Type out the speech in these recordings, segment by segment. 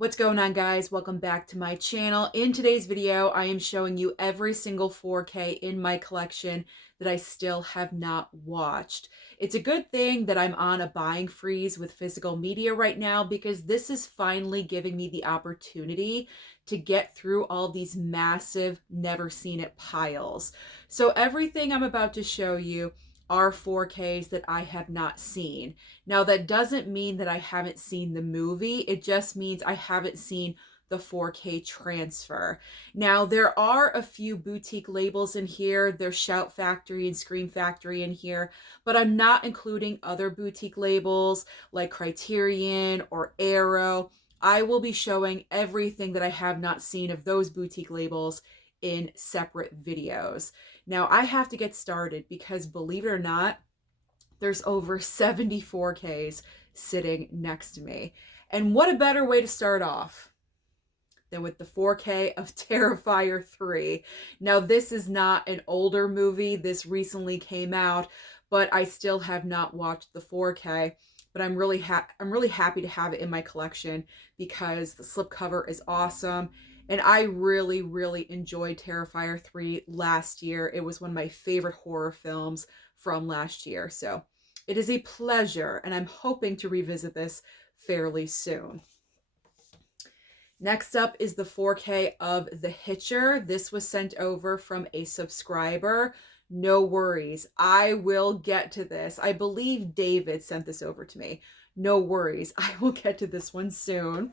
What's going on, guys? Welcome back to my channel. In today's video, I am showing you every single 4K in my collection that I still have not watched. It's a good thing that I'm on a buying freeze with physical media right now because this is finally giving me the opportunity to get through all these massive, never seen it piles. So everything I'm about to show you are 4Ks that I have not seen. Now, that doesn't mean that I haven't seen the movie. It just means I haven't seen the 4K transfer. Now, there are a few boutique labels in here. There's Shout Factory and Scream Factory in here, but I'm not including other boutique labels like Criterion or Arrow. I will be showing everything that I have not seen of those boutique labels in separate videos. Now, I have to get started because, believe it or not, there's over 74Ks sitting next to me. And what a better way to start off than with the 4K of Terrifier 3. Now, this is not an older movie. This recently came out, but I still have not watched the 4K. But I'm really happy to have it in my collection because the slipcover is awesome. And I really enjoyed Terrifier 3 last year. It was one of my favorite horror films from last year. So it is a pleasure, and I'm hoping to revisit this fairly soon. Next up is the 4K of The Hitcher. This was sent over from a subscriber. No worries, I will get to this. I believe David sent this over to me. No worries, I will get to this one soon.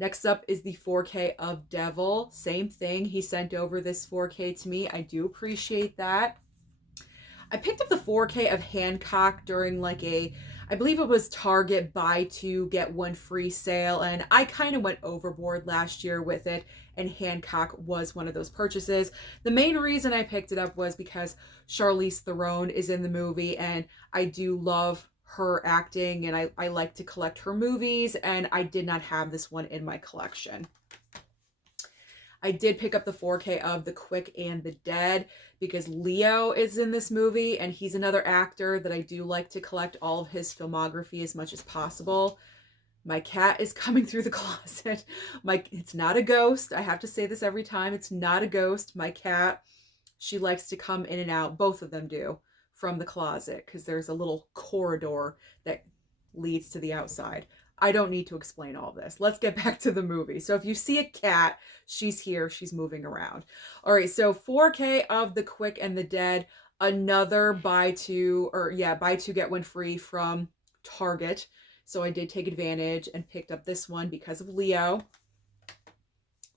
Next up is the 4K of Devil. Same thing, he sent over this 4K to me. I do appreciate that. I picked up the 4K of Hancock during like I believe it was Target buy two, get one free sale, and I kind of went overboard last year with it, and Hancock was one of those purchases. The main reason I picked it up was because Charlize Theron is in the movie, and I do love her acting, and I like to collect her movies, and I did not have this one in my collection. I did pick up the 4K of The Quick and the Dead because Leo is in this movie, and he's another actor that I do like to collect all of his filmography as much as possible. My cat is coming through the closet. It's not a ghost. I have to say this every time. It's not a ghost. My cat, she likes to come in and out. Both of them do, from the closet because there's a little corridor that leads to the outside. I don't need to explain all this. Let's get back to the movie. So if you see a cat, she's here. She's moving around. All right, so 4K of The Quick and the Dead. Another buy two, get one free from Target. So I did take advantage and picked up this one because of Leo.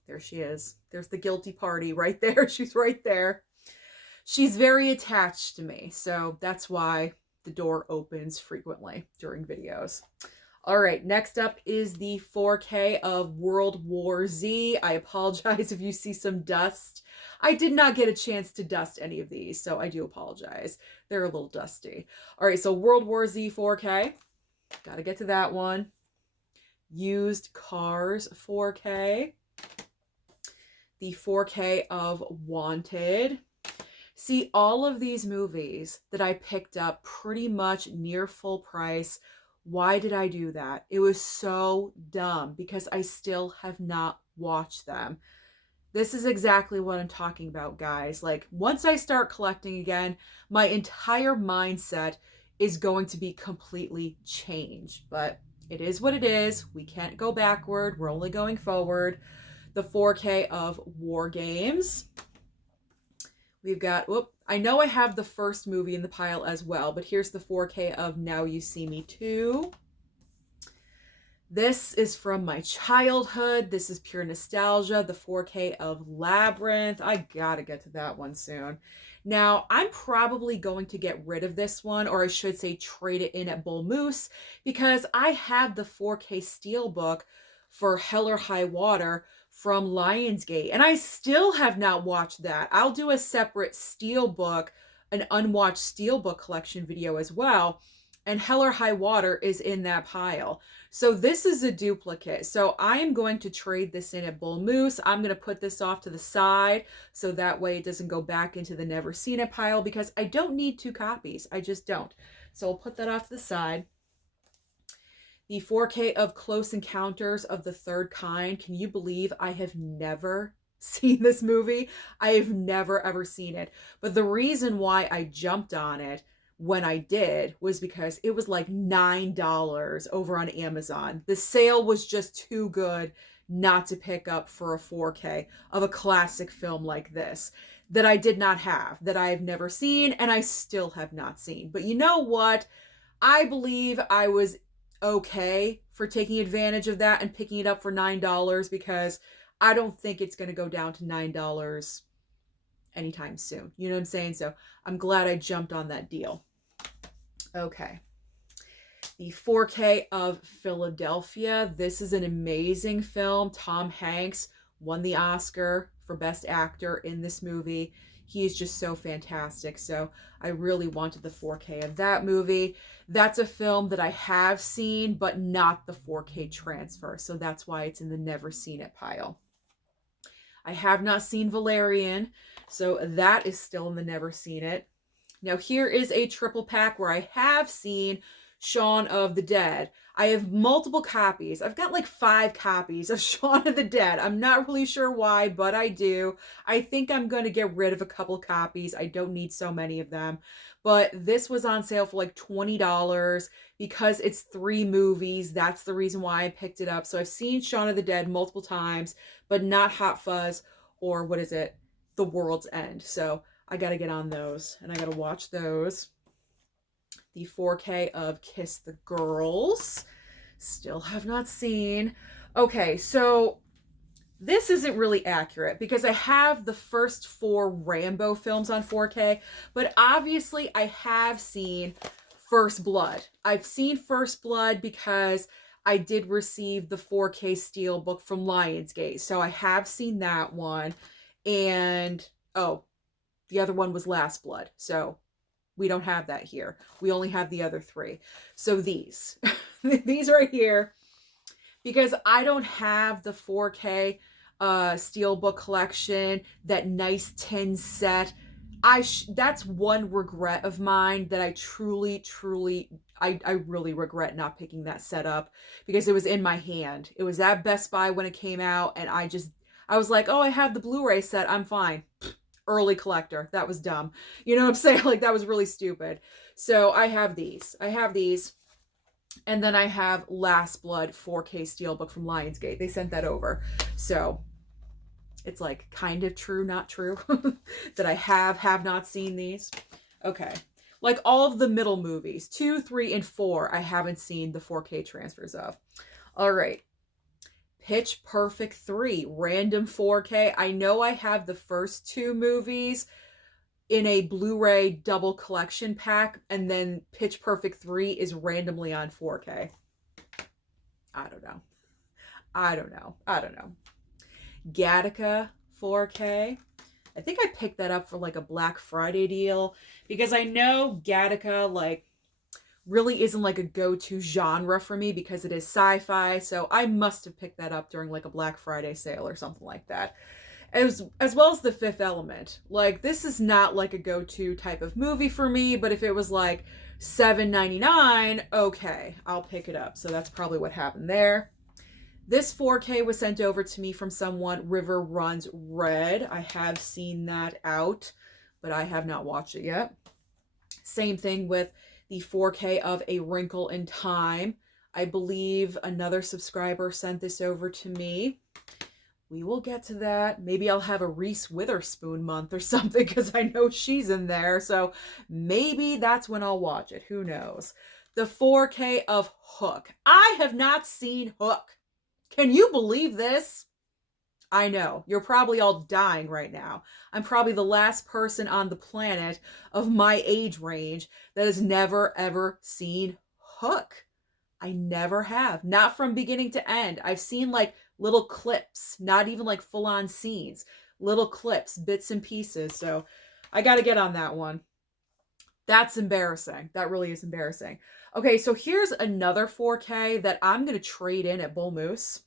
There she is. There's the guilty party right there. She's right there. She's very attached to me, so that's why the door opens frequently during videos. All right, next up is the 4K of World War Z. I apologize if you see some dust. I did not get a chance to dust any of these, so I do apologize. They're a little dusty. All right, so World War Z 4K. Gotta get to that one. Used Cars 4K. The 4K of Wanted. See, all of these movies that I picked up pretty much near full price. Why did I do that? It was so dumb because I still have not watched them. This is exactly what I'm talking about, guys. Like, once I start collecting again, my entire mindset is going to be completely changed. But it is what it is. We can't go backward. We're only going forward. The 4K of War Games. We've got, I know I have the first movie in the pile as well, but here's the 4K of Now You See Me 2. This is from my childhood. This is pure nostalgia. The 4K of Labyrinth. I gotta get to that one soon. Now, I'm probably going to get rid of this one, or I should say trade it in at Bull Moose, because I have the 4K Steelbook for Hell or High Water from Lionsgate, and I still have not watched that. I'll do a separate Steelbook, an unwatched Steelbook collection video as well, and Hell or High Water is in that pile. So this is a duplicate. So I am going to trade this in at Bull Moose. I'm going to put this off to the side so that way it doesn't go back into the Never Seen It pile because I don't need two copies. I just don't. So I'll put that off to the side. The 4K of Close Encounters of the Third Kind. Can you believe I have never seen this movie? I have never ever seen it. But the reason why I jumped on it when I did was because it was like $9 over on Amazon. The sale was just too good not to pick up for a 4K of a classic film like this that I did not have, that I have never seen, and I still have not seen. But you know what? I believe I was okay for taking advantage of that and picking it up for $9 because I don't think it's going to go down to $9 anytime soon. You know what I'm saying? So I'm glad I jumped on that deal. Okay. The 4K of Philadelphia. This is an amazing film. Tom Hanks won the Oscar for Best Actor in this movie. He is just so fantastic. So I really wanted the 4K of that movie. That's a film that I have seen, but not the 4K transfer. So that's why it's in the never seen it pile. I have not seen Valerian, so that is still in the never seen it. Now here is a triple pack where I have seen Shaun of the Dead. I have multiple copies. I've got like 5 copies of Shaun of the Dead. I'm not really sure why, but I do. I think I'm going to get rid of a couple copies. I don't need so many of them. But this was on sale for like $20 because it's 3 movies. That's the reason why I picked it up. So I've seen Shaun of the Dead multiple times, but not Hot Fuzz or what is it? The World's End. So I got to get on those and I got to watch those. The 4K of Kiss the Girls. Still have not seen. Okay, so this isn't really accurate because I have the first 4 Rambo films on 4K, but obviously I have seen First Blood. I've seen First Blood because I did receive the 4K Steelbook from Lionsgate, so I have seen that one. And, oh, the other one was Last Blood, so we don't have that here. We only have the other 3. So these, these right here, because I don't have the 4K Steelbook collection, that nice tin set. That's one regret of mine that I truly, I really regret not picking that set up because it was in my hand. It was at Best Buy when it came out, and I was like, oh, I have the Blu-ray set. I'm fine. Early collector. That was dumb. You know what I'm saying? Like, that was really stupid. So I have these. And then I have Last Blood 4K Steelbook from Lionsgate. They sent that over. So it's like kind of true, not true that I have not seen these. Okay. Like all of the middle movies, 2, 3, and 4, I haven't seen the 4K transfers of. All right. Pitch Perfect 3, random 4K. I know I have the first 2 movies in a Blu-ray double collection pack, and then Pitch Perfect 3 is randomly on 4K. I don't know. Gattaca 4K. I think I picked that up for like a Black Friday deal because I know Gattaca like really isn't like a go-to genre for me because it is sci-fi, so I must have picked that up during like a Black Friday sale or something like that. As well as The Fifth Element. Like, this is not like a go-to type of movie for me, but if it was like $7.99, okay, I'll pick it up. So that's probably what happened there. This 4K was sent over to me from someone, River Runs Red. I have seen that out, but I have not watched it yet. Same thing with the 4K of A Wrinkle in Time. I believe another subscriber sent this over to me. We will get to that. Maybe I'll have a Reese Witherspoon month or something because I know she's in there. So maybe that's when I'll watch it. Who knows? The 4K of Hook. I have not seen Hook. Can you believe this? I know. You're probably all dying right now. I'm probably the last person on the planet of my age range that has never, ever seen Hook. I never have. Not from beginning to end. I've seen like little clips, not even like full-on scenes. Little clips, bits and pieces. So I got to get on that one. That's embarrassing. That really is embarrassing. Okay, so here's another 4K that I'm going to trade in at Bull Moose.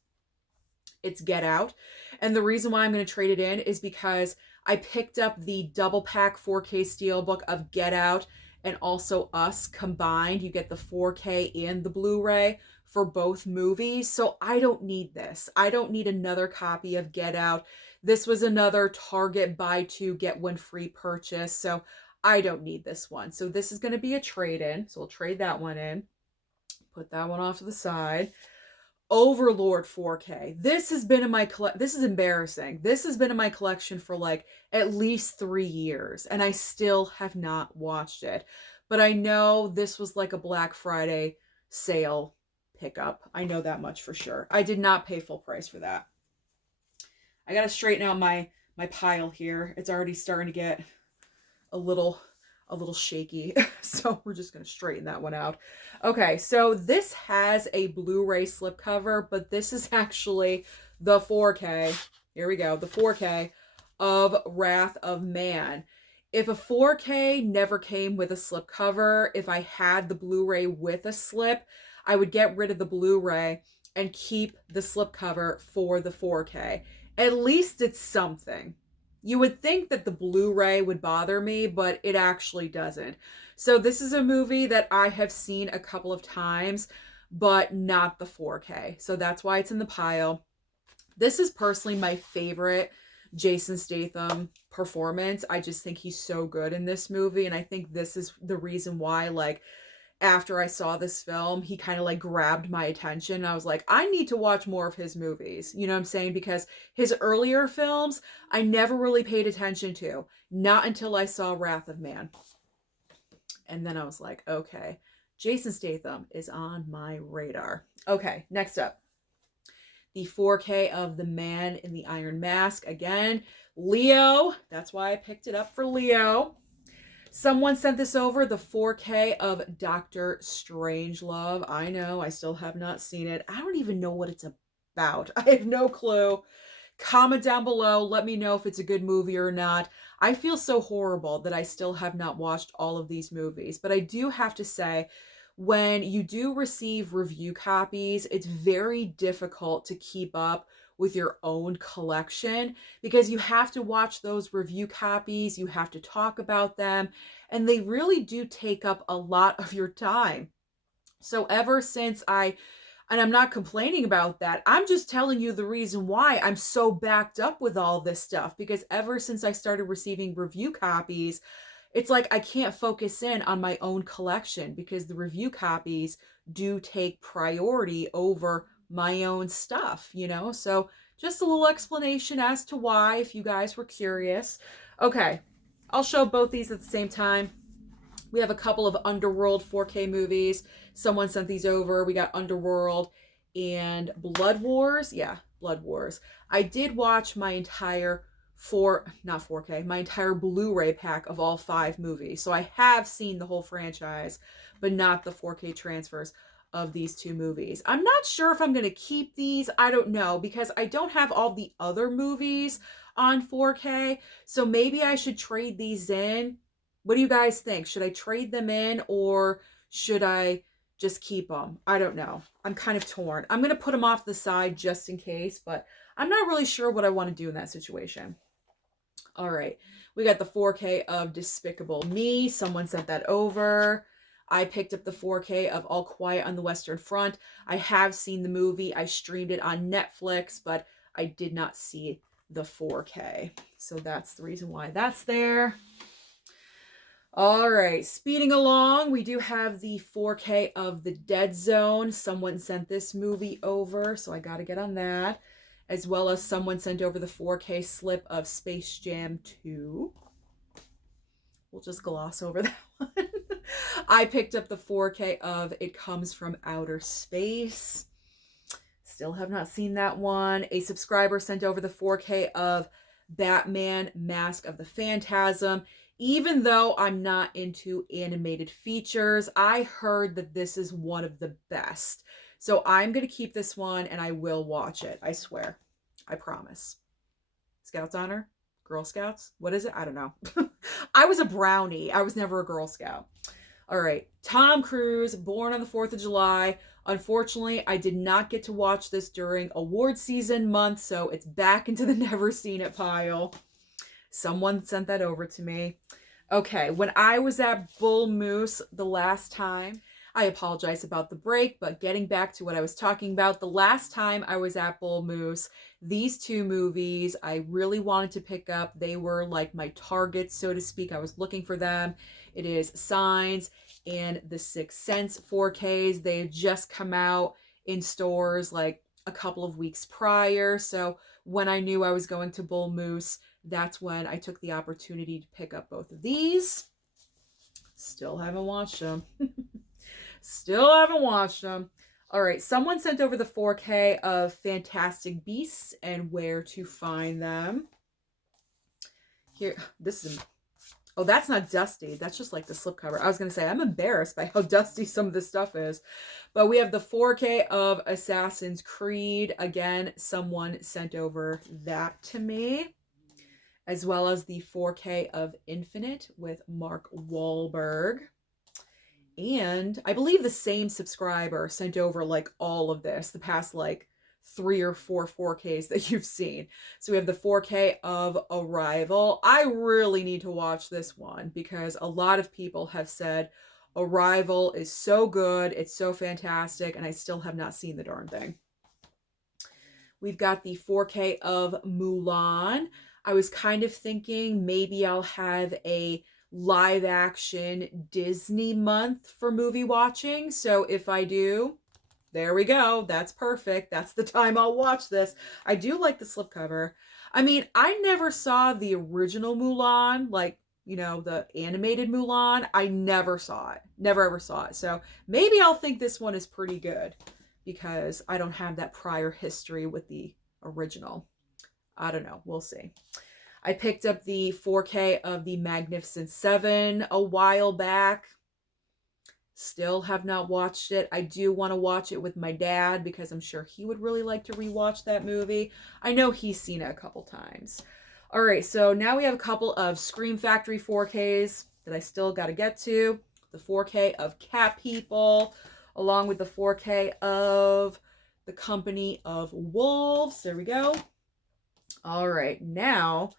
It's Get Out. And the reason why I'm going to trade it in is because I picked up the double pack 4K Steelbook of Get Out and also Us combined. You get the 4K and the Blu-ray for both movies. So I don't need this. I don't need another copy of Get Out. This was another Target buy two, get one free purchase. So I don't need this one. So this is going to be a trade-in. So we'll trade that one in. Put that one off to the side. Overlord 4K. This has been in my this is embarrassing. This has been in my collection for like at least 3 years and I still have not watched it. But I know this was like a Black Friday sale pickup. I know that much for sure. I did not pay full price for that. I got to straighten out my pile here. It's already starting to get a little shaky. So we're just going to straighten that one out. Okay, so this has a Blu-ray slipcover, but this is actually the 4K. Here we go, the 4K of Wrath of Man. If a 4K never came with a slipcover, if I had the Blu-ray with a slip, I would get rid of the Blu-ray and keep the slipcover for the 4K. At least it's something. You would think that the Blu-ray would bother me, but it actually doesn't. So this is a movie that I have seen a couple of times, but not the 4K. So that's why it's in the pile. This is personally my favorite Jason Statham performance. I just think he's so good in this movie. And I think this is the reason why, like, after I saw this film, he kind of like grabbed my attention. I was like, I need to watch more of his movies. You know what I'm saying? Because his earlier films, I never really paid attention to. Not until I saw Wrath of Man. And then I was like, okay, Jason Statham is on my radar. Okay, next up. The 4K of The Man in the Iron Mask. Again, Leo. That's why I picked it up for Leo. Someone sent this over, the 4K of Doctor Strangelove. I know, I still have not seen it. I don't even know what it's about. I have no clue. Comment down below. Let me know if it's a good movie or not. I feel so horrible that I still have not watched all of these movies. But I do have to say, when you do receive review copies, it's very difficult to keep up with your own collection because you have to watch those review copies, you have to talk about them, and they really do take up a lot of your time. So ever since and I'm not complaining about that, I'm just telling you the reason why I'm so backed up with all this stuff, because ever since I started receiving review copies, it's like I can't focus in on my own collection because the review copies do take priority over my own stuff, you know? So just a little explanation as to why, if you guys were curious. Okay, I'll show both these at the same time. We have a couple of Underworld 4K movies. Someone sent these over. We got Underworld and Blood Wars. Yeah, Blood Wars. I did watch my entire my entire Blu-ray pack of all 5 movies. So I have seen the whole franchise, but not the 4K transfers of these 2 movies. I'm not sure if I'm going to keep these. I don't know, because I don't have all the other movies on 4K. So maybe I should trade these in. What do you guys think? Should I trade them in or should I just keep them? I don't know. I'm kind of torn. I'm going to put them off the side just in case, but I'm not really sure what I want to do in that situation. All right. We got the 4K of Despicable Me. Someone sent that over. I picked up the 4K of All Quiet on the Western Front. I have seen the movie. I streamed it on Netflix, but I did not see the 4K. So that's the reason why that's there. All right, speeding along, we do have the 4K of The Dead Zone. Someone sent this movie over, so I got to get on that. As well as someone sent over the 4K slip of Space Jam 2. We'll just gloss over that one. I picked up the 4K of It Comes from Outer Space. Still have not seen that one. A subscriber sent over the 4K of Batman Mask of the Phantasm. Even though I'm not into animated features, I heard that this is one of the best. So I'm going to keep this one and I will watch it. I swear. I promise. Scouts honor? Girl Scouts? What is it? I don't know. I was a brownie. I was never a Girl Scout. All right. Tom Cruise, Born on the 4th of July. Unfortunately, I did not get to watch this during award season month, so it's back into the never seen it pile. Someone sent that over to me. Okay, when I was at Bull Moose the last time, I apologize about the break, but getting back to what I was talking about, the last time I was at Bull Moose, these two movies I really wanted to pick up. They were like my targets, so to speak. I was looking for them. It is Signs and The Sixth Sense 4Ks. They had just come out in stores like a couple of weeks prior. So when I knew I was going to Bull Moose, that's when I took the opportunity to pick up both of these. Still haven't watched them. Still haven't watched them. All right, someone sent over the 4K of Fantastic Beasts and Where to Find Them. Here, this is... Oh, that's not dusty. That's just like the slipcover. I was going to say, I'm embarrassed by how dusty some of this stuff is. But we have the 4K of Assassin's Creed. Again, someone sent over that to me. As well as the 4K of Infinite with Mark Wahlberg. And I believe the same subscriber sent over like all of this, the past like 3 or 4 4Ks that you've seen. So we have the 4K of Arrival. I really need to watch this one because a lot of people have said Arrival is so good, it's so fantastic, and I still have not seen the darn thing. We've got the 4K of Mulan. I was kind of thinking maybe I'll have a live action Disney month for movie watching. So if I do, there we go. That's perfect. That's the time I'll watch this. I do like the slipcover. I mean, I never saw the original Mulan, like, you know, the animated Mulan. I never saw it. Never ever saw it. So maybe I'll think this one is pretty good because I don't have that prior history with the original. I don't know. We'll see. I picked up the 4K of the Magnificent Seven a while back. Still have not watched it. I do want to watch it with my dad because I'm sure he would really like to rewatch that movie. I know he's seen it a couple times. All right, so now we have a couple of Scream Factory 4Ks that I still got to get to. The 4K of Cat People, along with the 4K of The Company of Wolves. There we go. All right, now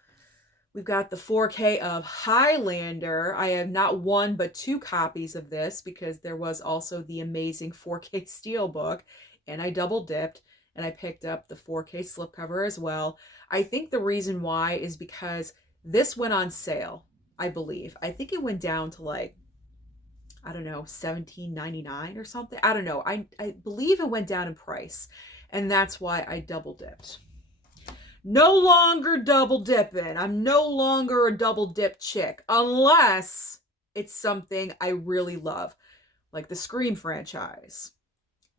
we've got the 4K of Highlander. I have not one but 2 copies of this because there was also the amazing 4K Steelbook, and I double dipped and I picked up the 4K slipcover as well. I think the reason why is because this went on sale, I believe. I think it went down to like, I don't know, $17.99 or something. I don't know. I believe it went down in price, and that's why I double dipped. No longer double dipping. I'm no longer a double dip chick unless it's something I really love, like the Scream franchise.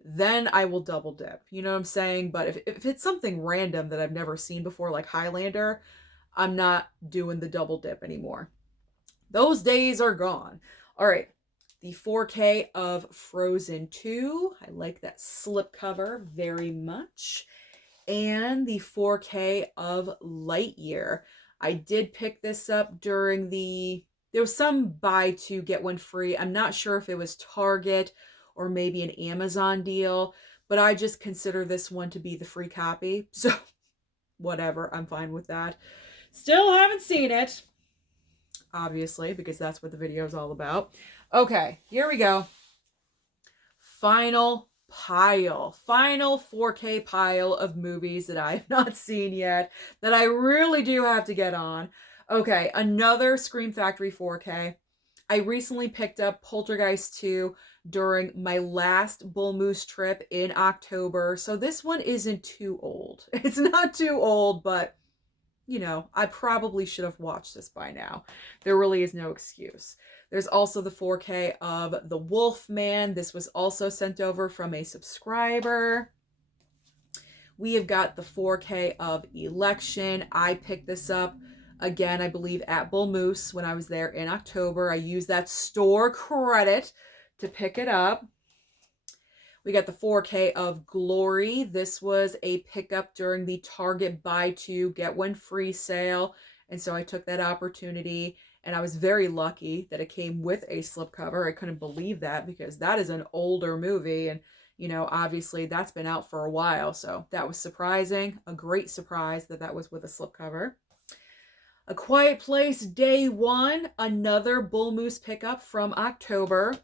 Then I will double dip. You know what I'm saying? But if it's something random that I've never seen before, like Highlander, I'm not doing the double dip anymore. Those days are gone. All right. The 4K of Frozen 2. I like that slipcover very much. And the 4K of Lightyear. I did pick this up during there was some buy 2 get 1 free. I'm not sure if it was Target or maybe an Amazon deal, but I just consider this one to be the free copy. So whatever, I'm fine with that. Still haven't seen it, obviously, because that's what the video is all about. Okay, here we go. Final 4K pile of movies that I have not seen yet that I really do have to get on. Okay, another Scream Factory 4K. I recently picked up Poltergeist 2 during my last Bull Moose trip in October, so this one isn't too old. It's not too old, but you know, I probably should have watched this by now. There really is no excuse. There's also the 4K of The Wolfman. This was also sent over from a subscriber. We have got the 4K of Election. I picked this up, again, I believe, at Bull Moose when I was there in October. I used that store credit to pick it up. We got the 4K of Glory. This was a pickup during the Target buy 2 get 1 free sale. And so I took that opportunity, and I was very lucky that it came with a slipcover. I couldn't believe that because that is an older movie, and you know, obviously that's been out for a while. So that was surprising, a great surprise that that was with a slipcover. A Quiet Place Day 1, another Bull Moose pickup from October.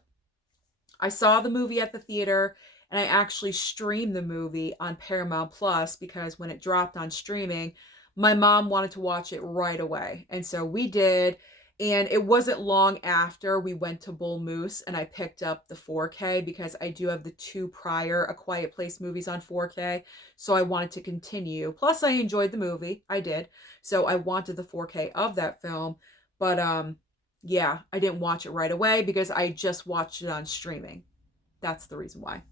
I saw the movie at the theater, and I actually streamed the movie on Paramount Plus because when it dropped on streaming, my mom wanted to watch it right away. And so we did. And it wasn't long after we went to Bull Moose and I picked up the 4K because I do have the two prior A Quiet Place movies on 4K. So I wanted to continue. Plus, I enjoyed the movie. I did. So I wanted the 4K of that film. But yeah, I didn't watch it right away because I just watched it on streaming. That's the reason why.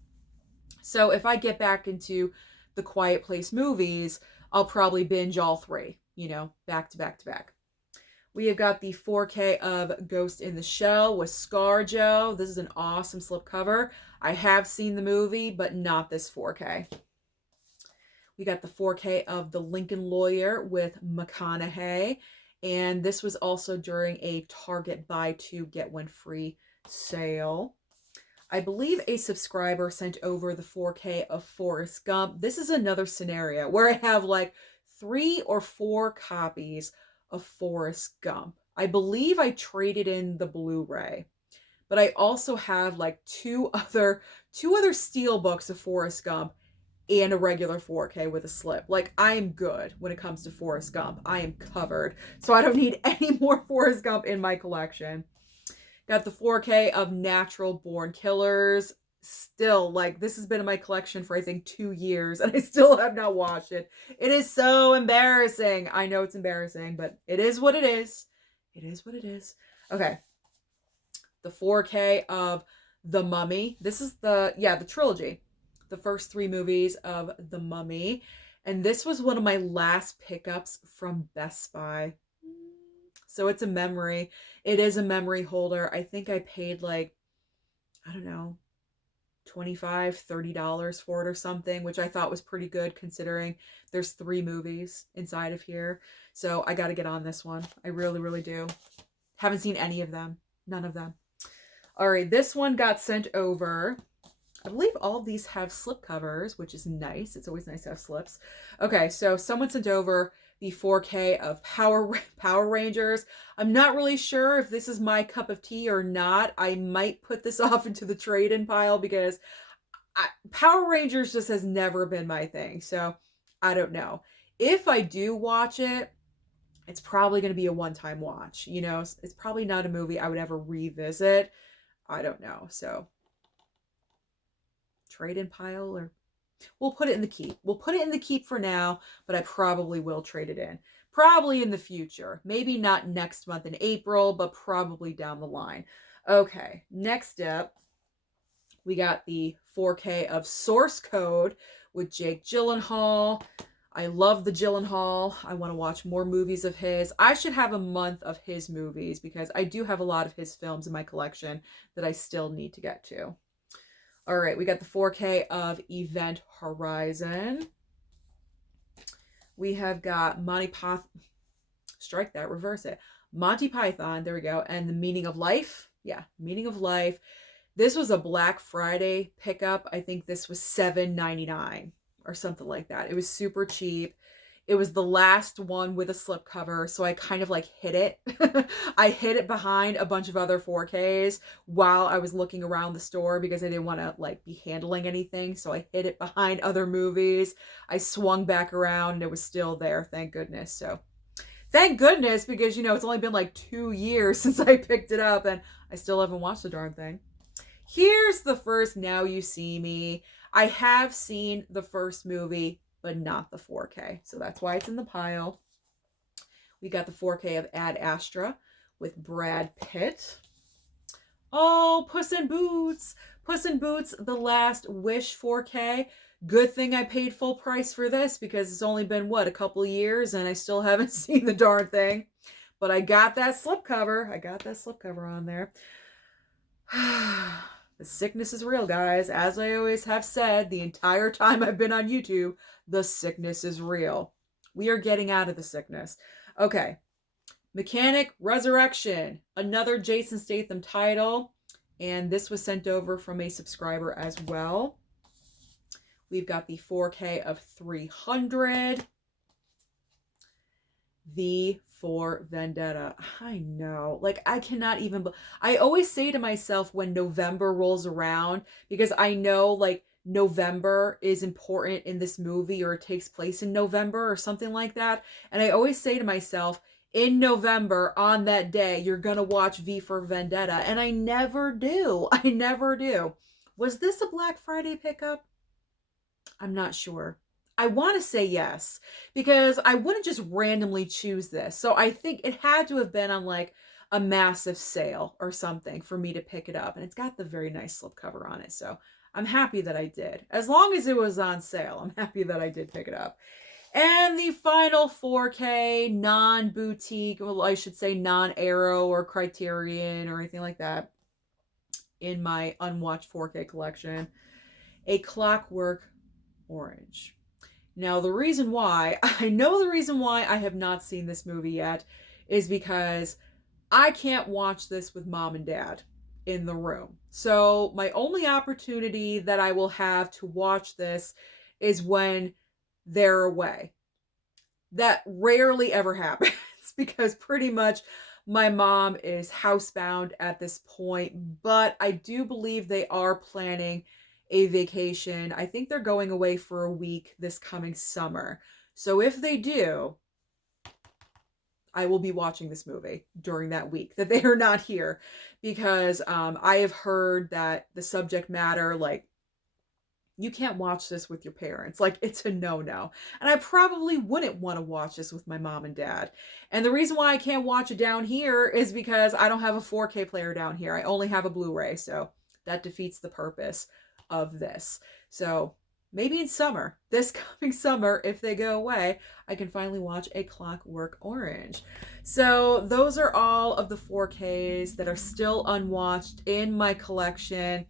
So if I get back into the Quiet Place movies, I'll probably binge all three, back to back to back. We have got the 4K of Ghost in the Shell with ScarJo. This is an awesome slipcover. I have seen the movie, but not this 4K. We got the 4K of The Lincoln Lawyer with McConaughey. And this was also during a Target buy two, get one free sale. I believe a subscriber sent over the 4K of Forrest Gump. This is another scenario where I have like 3 or 4 copies of Forrest Gump. I believe I traded in the Blu-ray, but I also have like two other steel books of Forrest Gump and a regular 4K with a slip. Like, I am good when it comes to Forrest Gump. I am covered. So I don't need any more Forrest Gump in my collection. Got the 4K of Natural Born Killers. Still, like, this has been in my collection for, I think, 2 years, and I still have not watched it. It is so embarrassing. I know it's embarrassing, but it is what it is. It is what it is. Okay. The 4K of The Mummy. This is the trilogy. The first 3 movies of The Mummy. And this was one of my last pickups from Best Buy. So it's a memory. It is a memory holder. I think I paid like, I don't know, $25, $30 for it or something, which I thought was pretty good considering there's 3 movies inside of here. So I got to get on this one. I really, really do. Haven't seen any of them. None of them. All right, this one got sent over. I believe all of these have slip covers, which is nice. It's always nice to have slips. Okay, so someone sent over the 4K of Power Rangers. I'm not really sure if this is my cup of tea or not. I might put this off into the trade-in pile because Power Rangers just has never been my thing. So I don't know. If I do watch it, it's probably going to be a one-time watch. It's probably not a movie I would ever revisit. I don't know. So trade-in pile, or we'll put it in the keep. We'll put it in the keep for now, but I probably will trade it in. Probably in the future. Maybe not next month in April, but probably down the line. Okay, next up, we got the 4K of Source Code with Jake Gyllenhaal. I love the Gyllenhaal. I want to watch more movies of his. I should have a month of his movies because I do have a lot of his films in my collection that I still need to get to. All right, we got the 4K of Event Horizon. We have got Monty Python. Strike that, reverse it. Monty Python, there we go. And The Meaning of Life. Yeah, Meaning of Life. This was a Black Friday pickup. I think this was $7.99 or something like that. It was super cheap. It was the last one with a slipcover, so I kind of like hid it. I hid it behind a bunch of other 4Ks while I was looking around the store because I didn't want to like be handling anything. So I hid it behind other movies. I swung back around and it was still there, thank goodness. So thank goodness, because it's only been like 2 years since I picked it up and I still haven't watched the darn thing. Here's the first Now You See Me. I have seen the first movie, but not the 4K. So that's why it's in the pile. We got the 4K of Ad Astra with Brad Pitt. Oh, Puss in Boots. Puss in Boots, The Last Wish 4K. Good thing I paid full price for this because it's only been, a couple of years and I still haven't seen the darn thing. But I got that slipcover. I got that slipcover on there. The sickness is real, guys. As I always have said the entire time I've been on YouTube, the sickness is real. We are getting out of the sickness. Okay. Mechanic Resurrection. Another Jason Statham title. And this was sent over from a subscriber as well. We've got the 4K of 300. The for Vendetta. I know. Like, I cannot even. I always say to myself when November rolls around, because I know, like, November is important in this movie, or it takes place in November or something like that. And I always say to myself, in November, on that day, you're going to watch V for Vendetta. And I never do. I never do. Was this a Black Friday pickup? I'm not sure. I want to say yes, because I wouldn't just randomly choose this. So I think it had to have been on like a massive sale or something for me to pick it up. And it's got the very nice slipcover on it. So I'm happy that I did. As long as it was on sale, I'm happy that I did pick it up. And the final 4K non-boutique, well, I should say non-Arrow or Criterion or anything like that, in my unwatched 4K collection, A Clockwork Orange. Now, the reason why, I know the reason why I have not seen this movie yet is because I can't watch this with mom and dad in the room. So my only opportunity that I will have to watch this is when they're away. That rarely ever happens because pretty much my mom is housebound at this point, but I do believe they are planning a vacation. I think they're going away for a week this coming summer. So if they do, I will be watching this movie during that week that they are not here, because I have heard that the subject matter, like, you can't watch this with your parents. Like, it's a no-no. And I probably wouldn't want to watch this with my mom and dad. And the reason why I can't watch it down here is because I don't have a 4K player down here. I only have a Blu-ray, so that defeats the purpose of this. So maybe in summer, this coming summer, if they go away, I can finally watch A Clockwork Orange. So those are all of the 4Ks that are still unwatched in my collection.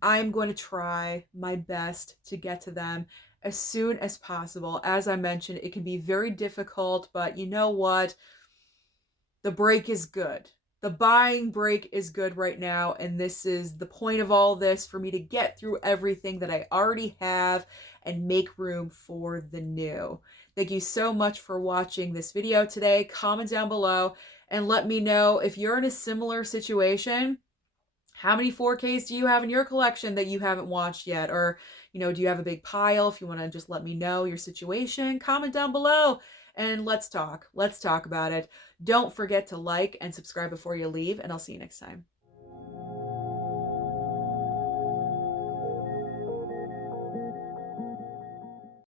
I'm going to try my best to get to them as soon as possible. As I mentioned, it can be very difficult, but you know what? The break is good. The buying break is good right now, and this is the point of all this, for me to get through everything that I already have and make room for the new. Thank you so much for watching this video today. Comment down below and let me know if you're in a similar situation. How many 4Ks do you have in your collection that you haven't watched yet? Or, you know, do you have a big pile? If you want to just let me know your situation, comment down below and let's talk. Let's talk about it. Don't forget to like and subscribe before you leave, and I'll see you next time.